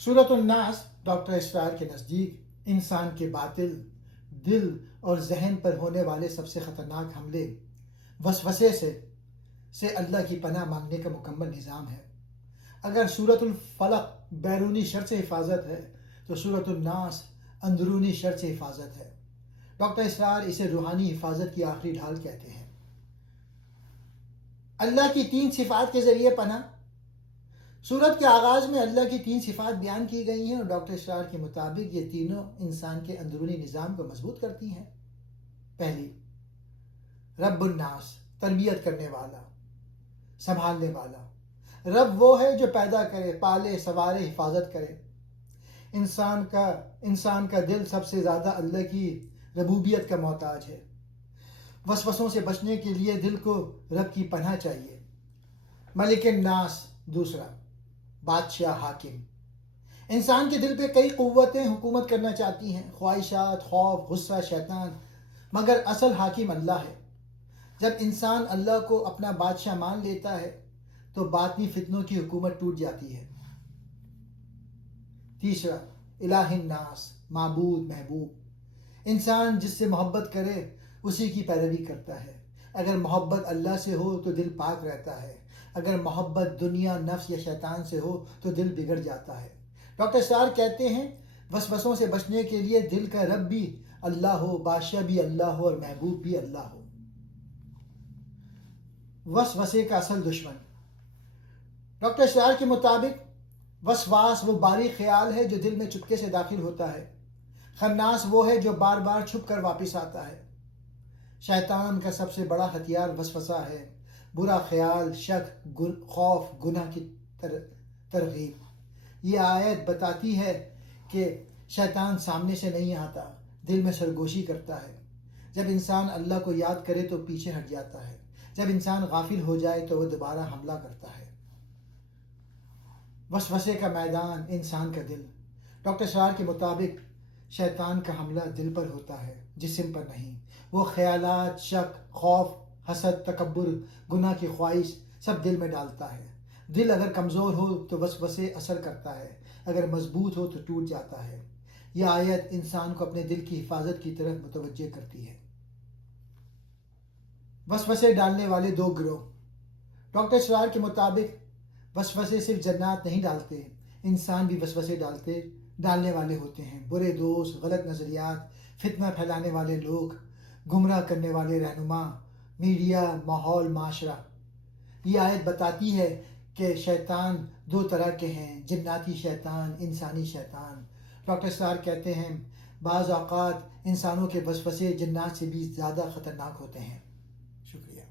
सूरत उन्नास doctor इसरार के नज़दीक इंसान के बातिल दिल और जहन पर होने वाले सबसे ख़तरनाक हमले वसवसे से अल्लाह की पनाह मांगने का मुकम्मल निज़ाम है। अगर सूरतुल फलक बैरूनी शर से हिफाजत है तो सूरतुल नास अंदरूनी शर से हिफाजत है। डॉक्टर इसरार इसे रूहानी हिफाजत की आखिरी ढाल कहते हैं। अल्लाह की 3 सिफ़ात के ज़रिए पनाह। सूरत के आगाज़ में अल्लाह की 3 सिफ़ात बयान की गई हैं और डॉक्टर इसरार के मुताबिक ये तीनों इंसान के अंदरूनी निज़ाम को मजबूत करती हैं। पहली, रब्बुन्नास, तरबियत करने वाला, संभालने वाला। रब वो है जो पैदा करे, पाले, सवारे, हिफाजत करे। इंसान का दिल सबसे ज़्यादा अल्लाह की रबूबियत का मोहताज है। वसवसों से बचने के लिए दिल को रब की पनाह चाहिए। मलिक नास, दूसरा, बादशाह, हाकिम। इंसान के दिल पे कई क़ुव्वतें हुकूमत करना चाहती हैं, ख्वाहिशात, खौफ, गुस्सा, शैतान, मगर असल हाकिम अल्लाह है। जब इंसान अल्लाह को अपना बादशाह मान लेता है तो बातनी फितनों की हुकूमत टूट जाती है। तीसरा, इलाहिन नास, माबूद, महबूब। इंसान जिससे मोहब्बत करे उसी की पैरवी करता है। अगर मोहब्बत अल्लाह से हो तो दिल पाक रहता है, अगर मोहब्बत दुनिया, नफ्स या शैतान से हो तो दिल बिगड़ जाता है। डॉक्टर इसरार कहते हैं, वसवसों से बचने के लिए दिल का रब भी अल्लाह हो, बादशाह भी अल्लाह हो और महबूब भी अल्लाह हो। वसवसे का असल दुश्मन। डॉक्टर इसरार के मुताबिक वसवास वो बारीक ख्याल है जो दिल में चुपके से दाखिल होता है। खन्नास वो है जो बार बार छुप कर वापस आता है। शैतान का सबसे बड़ा हथियार वसवसा है, बुरा ख्याल, शक, खौफ, गुनाह की तरगीब। ये आयत बताती है कि शैतान सामने से नहीं आता, दिल में सरगोशी करता है। जब इंसान अल्लाह को याद करे तो पीछे हट जाता है, जब इंसान गाफिल हो जाए तो वह दोबारा हमला करता है। वसवसे का मैदान, इंसान का दिल। डॉक्टर इसरार के मुताबिक शैतान का हमला दिल पर होता है, जिस्म पर नहीं। वो ख्यालात, शक, खौफ, हसद, तकब्बुर, गुनाह की ख्वाहिश सब दिल में डालता है। दिल अगर कमज़ोर हो तो वसवसे असर करता है, अगर मजबूत हो तो टूट जाता है। यह आयत इंसान को अपने दिल की हिफाजत की तरफ मुतवज्जे करती है। वसवसे डालने वाले 2 गिरोह। डॉक्टर इसरार के मुताबिक वसवसे सिर्फ जन्नात नहीं डालते, इंसान भी वसवसे डालने वाले होते हैं। बुरे दोस्त, गलत नज़रियात, फितना फैलाने वाले लोग, गुमराह करने वाले रहनुमा, मीडिया, माहौल, माशरा। ये आयत बताती है कि शैतान 2 तरह के हैं, जिन्नाती शैतान, इंसानी शैतान। डॉक्टर इसरार कहते हैं, बाज़ औक़ात इंसानों के वसवसे जिन्नात से भी ज़्यादा ख़तरनाक होते हैं। शुक्रिया।